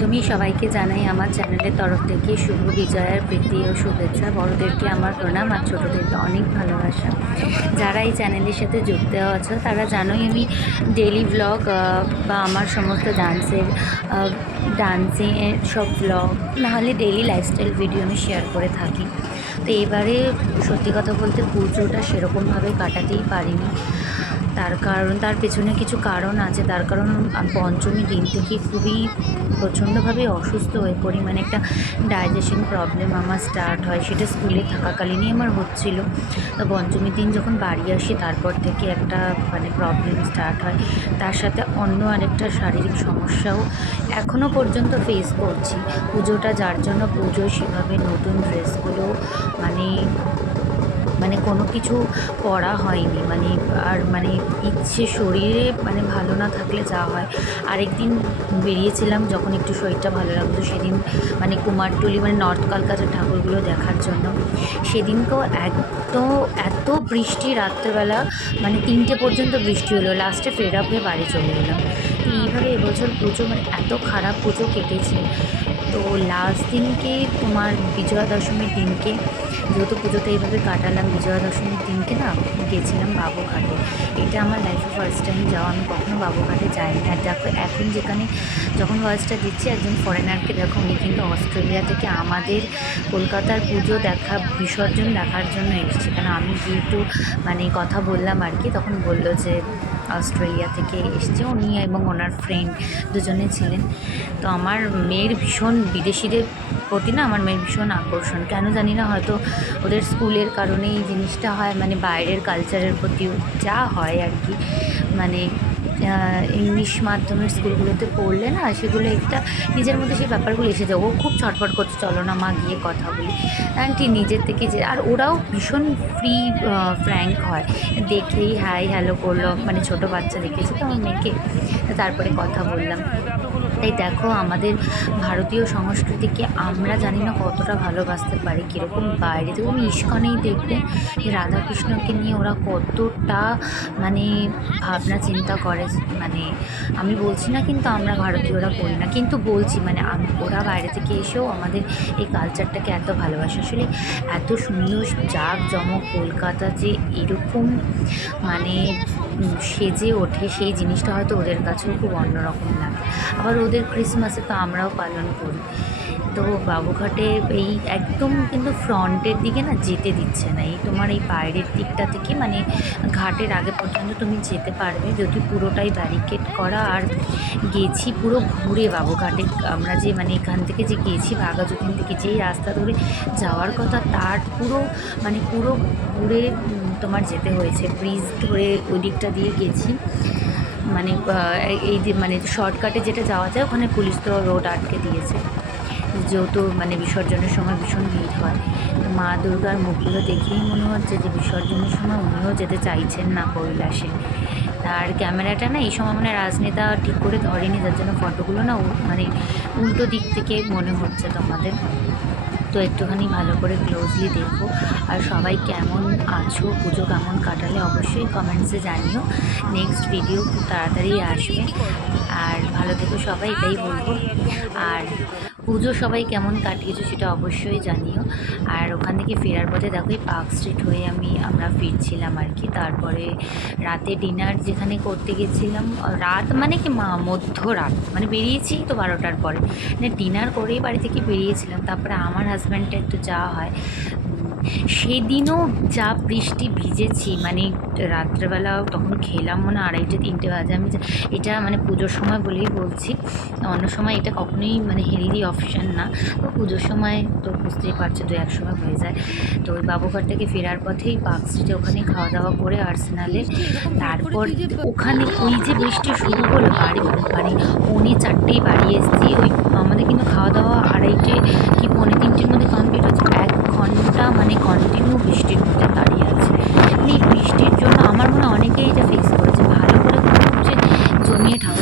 প্রথমেই সবাইকে জানাই আমার চ্যানেলের তরফ থেকে শুভ বিজয়ার প্রীতি ও শুভেচ্ছা। বড়দেরকে আমার প্রণাম আর ছোটোদেরকে অনেক ভালোবাসা। যারা এই চ্যানেলের সাথে যুক্ত আছো তারা জানোই আমি ডেইলি ব্লগ বা আমার সমস্ত ডান্সিংয়ের সব ব্লগ নাহলে ডেইলি লাইফস্টাইল ভিডিও আমি শেয়ার করে থাকি। তো এবারে সত্যি কথা বলতে পুজোটা সেরকমভাবে কাটাতেই পারিনি। তার পেছনে কিছু কারণ আছে। তার কারণ পঞ্চমী দিন থেকে খুবই প্রচণ্ডভাবে অসুস্থ হয়ে পড়ি। মানে একটা ডাইজেশন প্রবলেম আমার স্টার্ট হয়, সেটা স্কুলে থাকাকালীনই আমার হচ্ছিলো। তো পঞ্চমী দিন যখন বাড়ি আসি তারপর থেকে একটা প্রবলেম স্টার্ট হয়। তার সাথে অন্য আরেকটা শারীরিক সমস্যাও এখনও পর্যন্ত ফেস করছি। পুজোটা যার জন্য পুজো, সেভাবে নতুন ড্রেসগুলো মানে কোনো কিছু পরা হয়নি। ইচ্ছে শরীরে ভালো না থাকলে যা হয়। আরেকদিন বেরিয়েছিলাম যখন একটু শরীরটা ভালো লাগতো, সেদিন কুমারটুলি নর্থ কলকাতার ঠাকুরগুলো দেখার জন্য। সেদিনকেও এত বৃষ্টি, রাত্রেবেলা 3টে পর্যন্ত বৃষ্টি হলো। লাস্টে ফেড আপ হয়ে বাড়ি চলে এলাম। তো এইভাবে এবছর পুজো এত খারাপ পুজো কেটেছে। তো লাস্ট দিনকে তোমার বিজয়া দশমীর দিনকে, যেহেতু পুজোটা এইভাবে কাটালাম, বিজয়া দশমীর দিনকে গেছিলাম বাবুঘাটে। এটা আমার লাইফে ফার্স্ট টাইম যাওয়া। আমি কখনো বাবুঘাটে যাইনি। আর দেখো এখন যখন ভয়েসটা দিচ্ছি, একজন ফরেনারকে দেখো, উনি কিন্তু অস্ট্রেলিয়া থেকে আমাদের কলকাতার পুজো বিসর্জন দেখার জন্য এসেছে। কারণ আমি গিয়ে একটু কথা বললাম আর কি, তখন বললো যে অস্ট্রেলিয়া থেকে এসছে উনি এবং ওনার ফ্রেন্ড দুজনে ছিলেন। তো আমার মেয়ের ভীষণ বিদেশিদের প্রতি আমার মেয়ের ভীষণ আকর্ষণ, কেন জানি না, হয়তো ওদের স্কুলের কারণে এই জিনিসটা হয়। বাইরের কালচারের প্রতিও যা হয় আর কি। ইংলিশ মাধ্যমের স্কুলগুলোতে পড়লে সেগুলো একটা নিজের মধ্যে সেই ব্যাপারগুলো এসে যায়। ও খুব ছটফট করছে, চলো না মা গিয়ে কথা বলি। ঠিক নিজের থেকে আর ওরাও ভীষণ ফ্র্যাঙ্ক হয়। দেখলেই হাই হ্যালো করলো, ছোটো বাচ্চা দেখেছে তো আমার মেয়েকে, তারপরে কথা বললাম। তাই দেখো আমাদের ভারতীয় সংস্কৃতিকে আমরা জানি না কতটা ভালোবাসতে পারি, কীরকম বাইরে থেকে। তুমি ইস্কনেই দেখবে যে রাধাকৃষ্ণকে নিয়ে ওরা কতটা ভাবনা চিন্তা করে। আমি বলছি না কিন্তু আমরা ভারতীয়রা করি না, কিন্তু বলছি ওরা বাইরে থেকে এসেও আমাদের এই কালচারটাকে এত ভালোবাসে। আসলে এত সুন্দর জাঁকজমক কলকাতা যে এরকম সেজে ওঠে, সেই জিনিসটা হয়তো ওদের কাছেও খুব অন্যরকম লাগে। আবার ওদের ক্রিসমাসে তো আমরাও পালন করি। তো বাবুঘাটে এই একদম কিন্তু ফ্রন্টের দিকে যেতে দিচ্ছে না। এই তোমার এই বাইরের দিকটা থেকে ঘাটের আগে পর্যন্ত তুমি যেতে পারবে, যদি পুরোটাই ব্যারিকেড করা। আর গেছি পুরো ঘুরে বাবুঘাটে। আমরা যে এখান থেকে যে গেছি বাঘাযতীন থেকে, যেই রাস্তা ধরে যাওয়ার কথা তার পুরো পুরো ঘুরে তোমার যেতে হয়েছে। ব্রিজ ধরে ওই দিকটা দিয়ে গেছি। এই যে শর্টকাটে যেটা যাওয়া যায়, ওখানে পুলিশ তো রোড আটকে দিয়েছে, যেহেতু বিসর্জনের সময় ভীষণ ভিড় হয়। তো মা দুর্গার মুখগুলো দেখেই মনে হচ্ছে যে বিসর্জনের সময় উনিও যেতে চাইছেন না কৈলাসে। আর ক্যামেরাটা এই সময় রাজনেতা ঠিক করে ধরেনি, যার জন্য ফটোগুলো উল্টো দিক থেকে মনে হচ্ছে তোমাদের। তো একটুখানি ভালো করে ক্লোজলি দেখো। আর সবাই কেমন আছো, পুজো কেমন কাটালে অবশ্যই কমেন্টসে জানিও। নেক্সট ভিডিও খুব তাড়াতাড়ি আসবে। আর ভালো থেকো সবাই, এটাই বলবো। আর পুজো সবাই কেমন কাটিয়েছো সেটা অবশ্যই জানিও। আর ওখান থেকে ফেরার পথে দেখো এই পার্ক স্ট্রিট হয়ে আমরা ফিরছিলাম আর কি। তারপরে রাতে ডিনার যেখানে করতে গেছিলাম, রাত কি মধ্যরাত, বেরিয়েছি তো 12টার পরে, ডিনার করেই বাড়ি থেকে বেরিয়েছিলাম। তারপরে আমার হাজব্যান্ডটা একটু যাওয়া হয়। সেদিনও যা বৃষ্টি ভিজেছি, রাত্রেবেলাও তখন খেলাম 2:30-3টে বাজে। আমি এটা পুজোর সময় বলেই বলছি, অন্য সময় এটা কখনোই হেলদি অপশান না। তো পুজোর সময় তো বুঝতেই পারছো, 2-1 সময় হয়ে যায়। তো ওই বাবুঘাট থেকে ফেরার পথেই পার্ক স্ট্রিটে ওখানে খাওয়া দাওয়া করে আর্সেনালে, তারপর ওখানে ওই যে বৃষ্টি শুরু হলো, বাড়ি 4:45 বাড়ি এসেছি। ওই আমাদের কিন্তু খাওয়া দাওয়া 2:30 কি 2:45-3টের মধ্যে কমপ্লিট হচ্ছে। 1 ঘন্টা কন্টিনিউ বৃষ্টির মধ্যে দাঁড়িয়ে আছে। এই বৃষ্টির জন্য আমার মনে হয় অনেকেই এটা ফেস করেছে। ভালো করে যে জমিয়ে ঠাকুর